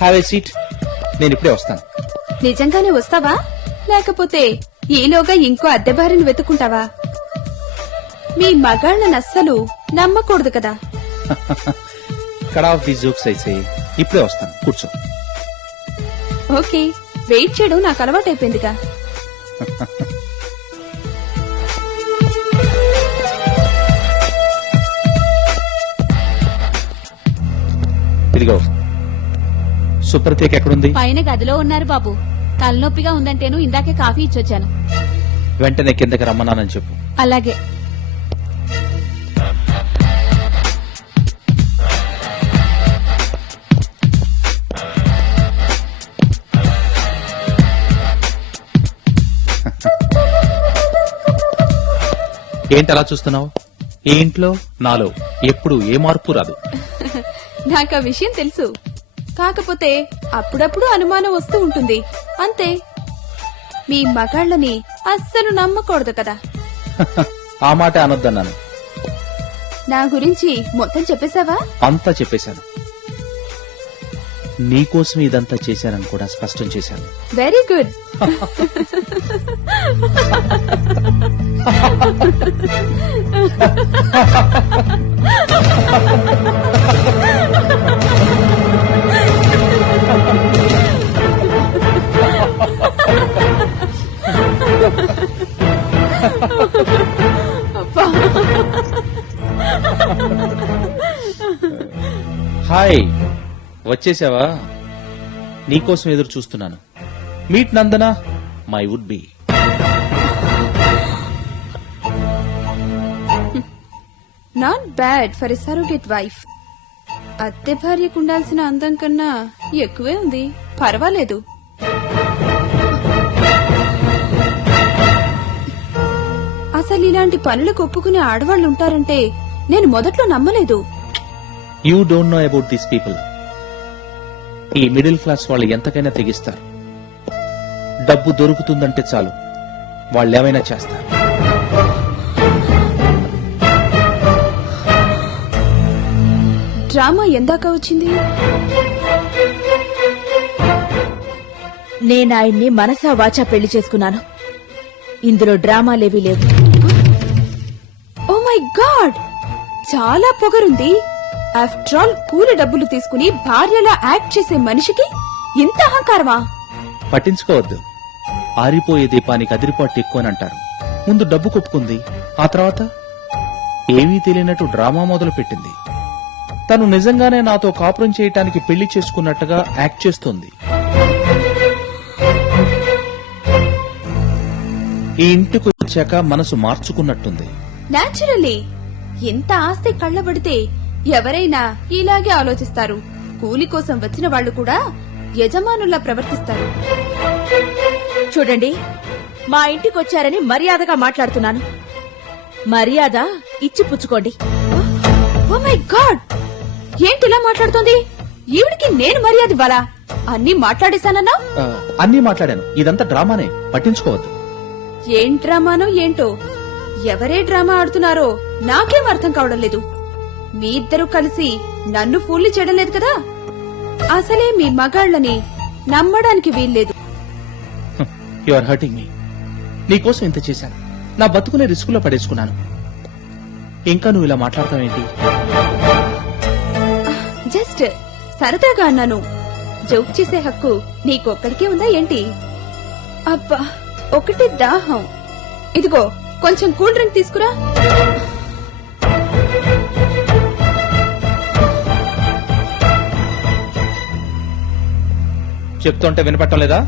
Have a seat. నేను ఇప్పుడే వస్తాను. నిజంగానే వస్తావా లేకపోతే ఈలోగా ఇంకో అద్దె భార్యను వెతుక్కుంటావా? మీ మగాళ్ళని అస్సలు నమ్మకూడదు కదా. కట్ ఆఫ్ ది జోక్స్ అయితే ఇప్పుడే వస్తాను. కూర్చో. ఓకే, వెయిట్ చేయడం నాకు అలవాటైపోయిందిగా. ఇదిగో సుప్రతీక్ ఎక్కడుంది? పైన గదిలో ఉన్నారు బాబు. తలనొప్పిగా ఉందంటేను ఇందాకే కాఫీ ఇచ్చొచ్చాను. వెంటనే కిందకి రమ్మన్నానని చెప్పు. అలాగే. ఏంటి అలా చూస్తున్నావు? ఈ ఇంట్లో నాలో ఎప్పుడు ఏ మార్పు రాదు. నాకు ఆ విషయం తెలుసు. కాకపోతే అప్పుడప్పుడు అనుమానం వస్తూ ఉంటుంది అంతే. మీ మగాళ్ళని అస్సలు నమ్మకూడదు కదా. ఆ మాట అనొద్దన్నాను. నా గురించి మొత్తం చెప్పేశావా? అంతా చెప్పేశాను. నీకోసం ఇదంతా చేశానని కూడా స్పష్టం చేశాను. Very good. హాయ్, వచ్చేసావా? నీకోసం ఎదురు చూస్తున్నాను. Meet Nandana, my would be. Not bad for a surrogate wife. అద్దె భార్యకు ఉండాల్సిన అందం కన్నా ఎక్కువే ఉంది. పర్వాలేదు. అసలు ఇలాంటి పనులకు ఒప్పుకునే ఆడవాళ్లు ఉంటారంటే నేను మొదట్లో నమ్మలేదు. You don't know about these people. ఈ మిడిల్ క్లాస్ వాళ్ళు ఎంతకైనా తెగిస్తారు. డబ్బు దొరుకుతుందంటే చాలు వాళ్ళేమైనా చేస్తారు. డ్రామా ఎందాక వచ్చింది? నేనాయన్ని మనసా వాచా పెళ్లి చేసుకున్నాను. ఇందులో డ్రామాలేవీ లేవు. ఓ మై గాడ్, చాలా పొగరుంది. ఆఫ్టర్ ఆల్ కూలి డబ్బులు తీసుకుని భార్యలా యాక్ట్ చేసే మనిషికి ఇంత అహంకారమా? పట్టించుకోవద్దు. ఆరిపోయే దీపానికి అదిరిపాటు ఎక్కువనంటారు. ముందు డబ్బు కొప్పుకుంది, ఆ తర్వాత ఏమీ తెలియనట్టు డ్రామా మొదలు పెట్టింది. తను నిజంగానే నాతో కాపురం చేయటానికి పెళ్లి చేసుకున్నట్టుగా యాక్ట్ చేస్తోంది. ఈ ఇంటికి వచ్చాక మనసు మార్చుకున్నట్టుంది. నేచురల్లీ ఎంత ఆస్తి కళ్ళబడితే ఎవరైనా ఇలాగే ఆలోచిస్తారు. కూలి కోసం వచ్చిన వాళ్లు కూడా యజమానుల్లా ప్రవర్తిస్తారు. చూడండి, మా ఇంటికొచ్చారని మర్యాదగా మాట్లాడుతున్నాను. మర్యాద ఇచ్చి పుచ్చుకోండి. ఓ మై గాడ్, ఏంటిలా మాట్లాడుతోంది? ఈవిడికి నేను మర్యాద ఇవ్వాలా? అన్నీ మాట్లాడేశానన్నా? అన్నీ మాట్లాడాను. ఇదంతా డ్రామానే, పట్టించుకోవద్దు. ఏం డ్రామానో ఏంటో, ఎవరే డ్రామా ఆడుతున్నారో నాకేం అర్థం కావడం లేదు. మీ ఇద్దరూ కలిసి నన్ను ఫూల్ని చేయలేదు కదా. అసలే మీ మగాళ్ళని నమ్మడానికి వీల్లేదు. You are hurting me. నీకోసం ఇంత చేశాను. నా బతుకునే రిస్కులో పడేసుకున్నాను. ఇంకా నువ్వు ఇలా మాట్లాడతావేంటి? జస్ట్ సరదాగా అన్నాను. జోక్ చేసే హక్కు నీకొక్కడికే ఉందా ఏంటి? అబ్బా, ఒకటి దాహం. ఇదిగో కొంచెం కూల్ డ్రింక్ తీసుకురా. చెప్తుంటే వినపట్టలేదా?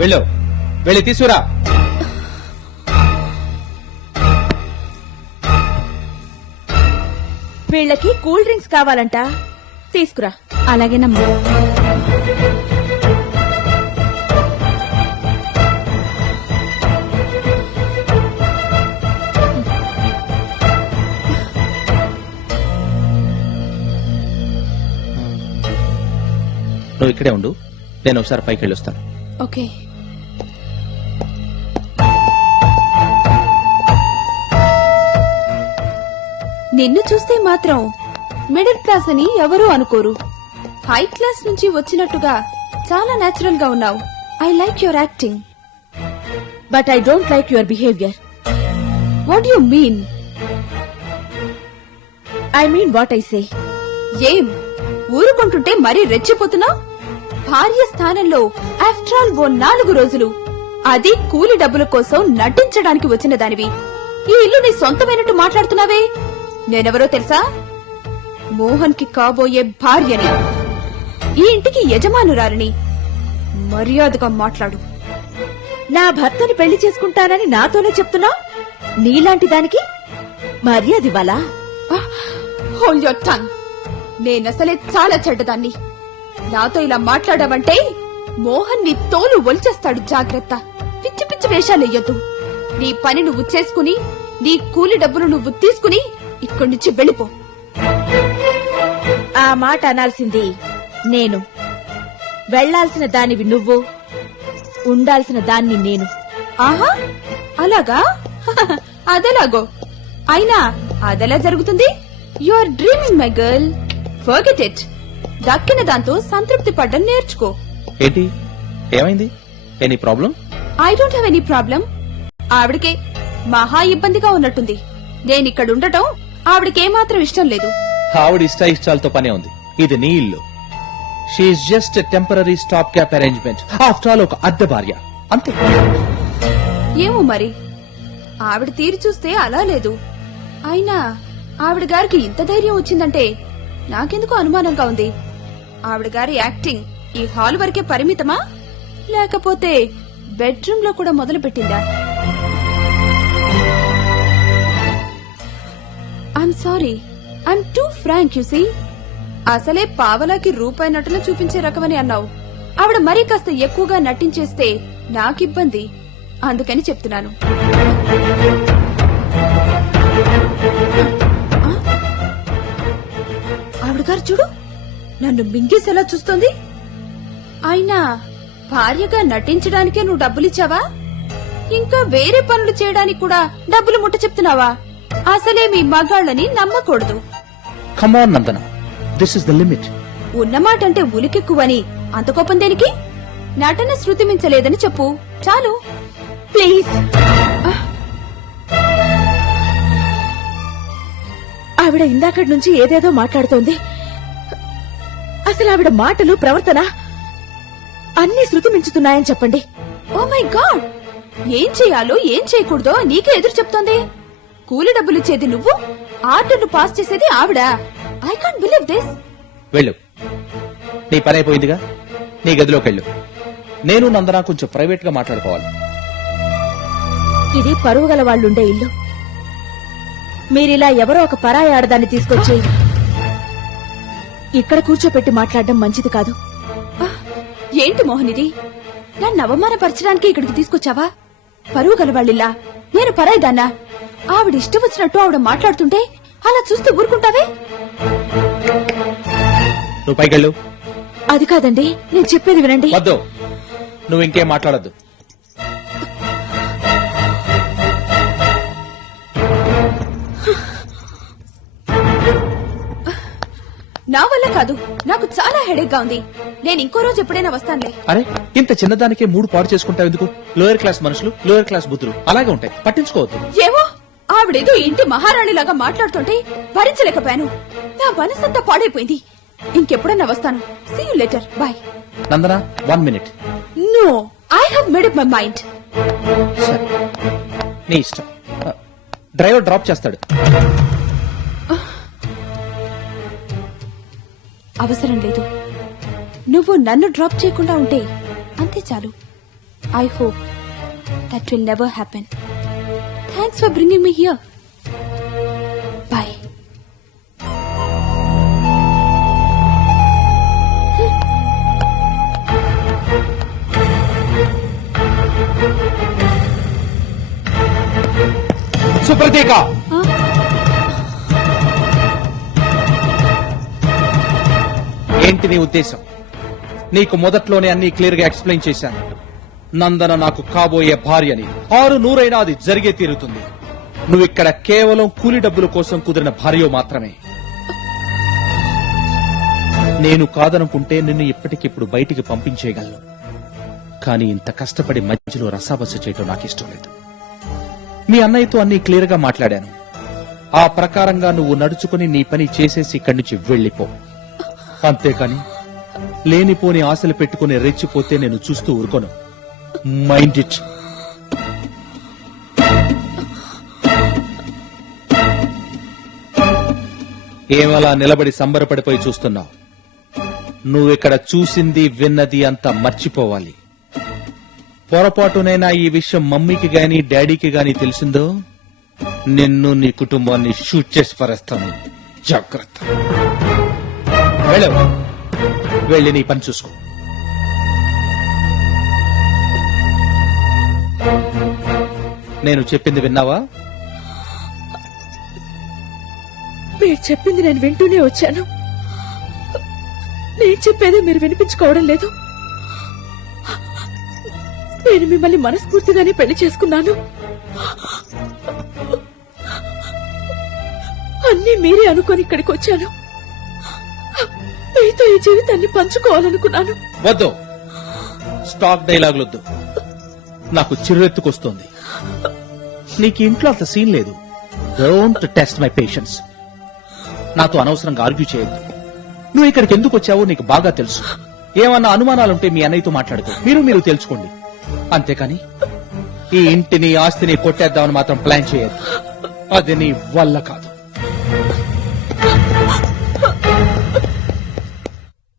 వెళ్ళు, వెళ్ళి తీసుకురా. వీళ్ళకి కూల్ డ్రింక్స్ కావాలంట, తీసుకురా. అలాగేనమ్మా. నువ్వు ఇక్కడే ఉండు, నేను ఒకసారి పైకి వెళ్ళొస్తాను. ఓకే. నిన్ను చూస్తే మాత్రం మిడిల్ క్లాస్ అని ఎవరూ అనుకోరు. హై క్లాస్ నుంచి వచ్చినట్టుగా చాలా నేచురల్ గా ఉన్నావు. I like your acting. But I don't like your behaviour. What you mean? I mean what I say. ఏం ఊరుకుంటుంటే మరీ రెచ్చిపోతున్నావు? భార్య స్థానంలో ఆఫ్టర్ ఆల్ ఓ 4 రోజులు, అది కూలి డబ్బుల కోసం నటించడానికి వచ్చిన దానివి. ఈ ఇల్లు నీ సొంతమైనట్టు మాట్లాడుతున్నావే. నేనెవరో తెలుసా? మోహన్ కి కాబోయే భార్యని, ఈ ఇంటికి యజమానురాలిని. మర్యాదగా మాట్లాడు. నా భర్తని పెళ్లి చేసుకుంటానని నాతోనే చెప్తున్నావు. నీలాంటి దానికి మర్యాద ఇవ్వాలా? Hold your tongue. నేనసలే చాలా చెడ్డదాన్ని. నాతో ఇలా మాట్లాడావంటే మోహన్ నీ తోలు ఒలిచేస్తాడు. జాగ్రత్త. పిచ్చి పిచ్చి వేషాలెయ్యొద్దు. నీ పని నువ్వు చేసుకుని, నీ కూలి డబ్బులు నువ్వు తీసుకుని ఇక్కడి నుంచి వెళ్ళిపో. ఆ మాట అనాల్సింది నేను. వెళ్లాల్సిన దానివి నువ్వు, ఉండాల్సిన దాన్ని నేను. ఆహా, అలాగా? అదెలాగో? అయినా అదెలా జరుగుతుంది? You are dreaming my girl. Forget it. దక్కిన దాంతో సంతృప్తి పడ్డం నేర్చుకో. ఏంటి, ఏమైంది? Any problem? I don't have any problem. ఆవిడకే మహా ఇబ్బందిగా ఉన్నట్టుంది. నేనిక్కడుండటం ఆవిడకేమాత్రం ఇష్టం లేదు. ఆవిడ ఇష్టాలతో పనే ఉంది. ఇది నీ ఇల్లు. She's just temporary stop gap arrangement. After all ఒక అద్దె భార్య, అంతే. ఏమో మరి, ఆవిడ తీరు చూస్తే అలా లేదు. అయినా ఆవిడ గారికి ఇంత ధైర్యం వచ్చిందంటే నాకెందుకో అనుమానంగా ఉంది. ఆవిడ గారి యాక్టింగ్ ఈ హాల్ వరకే పరిమితమా, లేకపోతే బెడ్రూమ్ లో కూడా మొదలు పెట్టిందా? I'm sorry, I'm too frank. You see, అసలే పావలాకి రూపాయి నటన చూపించే రకమని అన్నావు. ఆవిడ మరీ కాస్త ఎక్కువగా నటించేస్తే నాకిబ్బంది. అందుకని చెప్తున్నాను. ఆవిడ గారు చూడు, నన్ను మింగేసేలా చూస్తోంది. అయినా భార్యగా నటించడానికే నువ్వు డబ్బులిచ్చావా? ఇంకా వేరే పనులు చేయడానికి కూడా డబ్బులు ముట్ట చెప్తున్నావా? అసలే మీ మగాళ్ళని నమ్మకూడదు. Come on Nandana, this is the limit. ఉన్నమాటంటే ఉలికెక్కువని అంత కోపం దేనికి? నటన శృతి మించలేదని చెప్పు చాలు. ప్లీజ్. ఆవిడ ఇందాకటి నుంచి ఏదేదో మాట్లాడుతోంది. అసలు ఆవిడ మాటలు, ప్రవర్తన అన్ని శృతి మించుతున్నాయని చెప్పండి. ఓ మై గాడ్, ఏం చేయాలో ఏం చేయకూడదో నీకే ఎదురు చెప్తోంది. కూలి డబ్బులిచ్చేది నువ్వు, ఆర్డర్లు పాస్ చేసేది ఆవిడ. I can't believe this. వెళ్ళు, నీ పని అయిపోయిందిగా. నీ గదిలోకి వెళ్ళు. నేను నందన కొంచెం ప్రైవేట్ గా మాట్లాడుకోవాలి. ఇది పరువు గల వాళ్ళుండే ఇల్లు. మీరిలా ఎవరో ఒక పరాయి ఆడదాన్ని తీసుకొచ్చి ఇక్కడ కూర్చోపెట్టి మాట్లాడడం మంచిది కాదు. ఏంటి మోహన్ ఇది? నన్ను అవమానపరచడానికి ఇక్కడికి తీసుకొచ్చావా? పరువు గలవాళ్ళిల్లా నేను పరాయిదాన్నా? ఆవిడ ఇష్టం వచ్చినట్టు ఆవిడ మాట్లాడుతుంటే అలా చూస్తూ ఊరుకుంటావే? నువ్వు పైకెళ్ళు. అది కాదండి, నేను చెప్పేది వినండి. వద్దు, నువ్వు ఇంకేం మాట్లాడద్దు. నా వల్ల కాదు, నాకు చాలా హెడేక్ గా ఉంది. నేను ఇంకో రోజు ఎప్పుడైనా వస్తానులే. అరే, ఇంత చిన్నదానికే మూడు పాడు చేసుకుంటావు ఎందుకు? లోయర్ క్లాస్ మనుషులు, లోయర్ క్లాస్ బుద్ధులు అలాగే ఉంటాయి, పట్టించుకోవద్దు. ఏమో, ఆవిడేదో ఇంటి మహారాణిలాగా మాట్లాడుతుంటే భరించలేకపోయాను. నా మనసంతా పాడైపోయింది. ఇంకెప్పుడన్నా వస్తాను. See you later. Bye. Nandana, 1 minute. No, I have made up my mind. సరే, నీ ఇష్టం. డ్రైవర్ డ్రాప్ చేస్తాడు. అవసరం లేదు. నువ్వు నన్ను డ్రాప్ చేయకుండా ఉంటే అంతే చాలు. I hope that will never happen. Thanks for bringing me here. Bye. Supratika, ఏంటి నీ ఉద్దేశం? నీకు మొదట్లోనే అన్ని క్లియర్ గా ఎక్స్ప్లెయిన్ చేశాను. నందన నాకు కాబోయే భార్యని. 600 అది జరిగే తీరుతుంది. నువ్విక్కడ కేవలం కూలి డబ్బుల కోసం కుదిరిన భార్య మాత్రమే. నేను కాదనుకుంటే నిన్ను ఇప్పటికిప్పుడు బయటికి పంపించేయగలను. కానీ ఇంత కష్టపడి మధ్యలో రసాబస చేయటం నాకిష్టం లేదు. మీ అన్నయ్యతో అన్ని క్లియర్ గా మాట్లాడాను. ఆ ప్రకారంగా నువ్వు నడుచుకుని నీ పని చేసేసి ఇక్కడి నుంచి వెళ్లిపో. అంతేకాని లేనిపోని ఆశలు పెట్టుకుని రెచ్చిపోతే నేను చూస్తూ ఊరుకోను. Mind it. ఏమలా నిలబడి సంబరపడిపోయి చూస్తున్నావు? నువ్విక్కడ చూసింది విన్నది అంతా మర్చిపోవాలి. పొరపాటునైనా ఈ విషయం మమ్మీకి గాని డాడీకి గాని తెలిసిందో నిన్ను నీ కుటుంబాన్ని షూట్ చేసి పరేస్తాను. జాగ్రత్త. వెళ్ళవు. వెళ్ళి నీ పని చూసుకో. నేను చెప్పింది విన్నావా? మీరు చెప్పింది నేను వింటూనే వచ్చాను. నేను చెప్పేది మీరు వినిపించుకోవడం లేదు. నేను మిమ్మల్ని మనస్ఫూర్తిగానే పెళ్లి చేసుకున్నాను. అన్నీ మీరే అనుకొని ఇక్కడికి వచ్చాను. మీతో ఈ జీవితాన్ని పంచుకోవాలనుకున్నాను. వద్దు. స్టాక్ డైలాగులొద్దు. నాకు చిర్రెత్తుకొస్తోంది. నీకు ఇంట్లో అంత సీన్ లేదు. Don't test my patience. నాతో అనవసరంగా ఆర్గ్యూ చేయొద్దు. నువ్వు ఇక్కడికి ఎందుకు వచ్చావో నీకు బాగా తెలుసు. ఏమన్నా అనుమానాలుంటే మీ అన్నయ్యతో మాట్లాడుకో. మీరు తెలుసుకోండి. అంతేకాని ఈ ఇంటిని ఆస్తిని కొట్టేద్దామని మాత్రం ప్లాన్ చేయొద్దు. అది నీ వల్ల కాదు.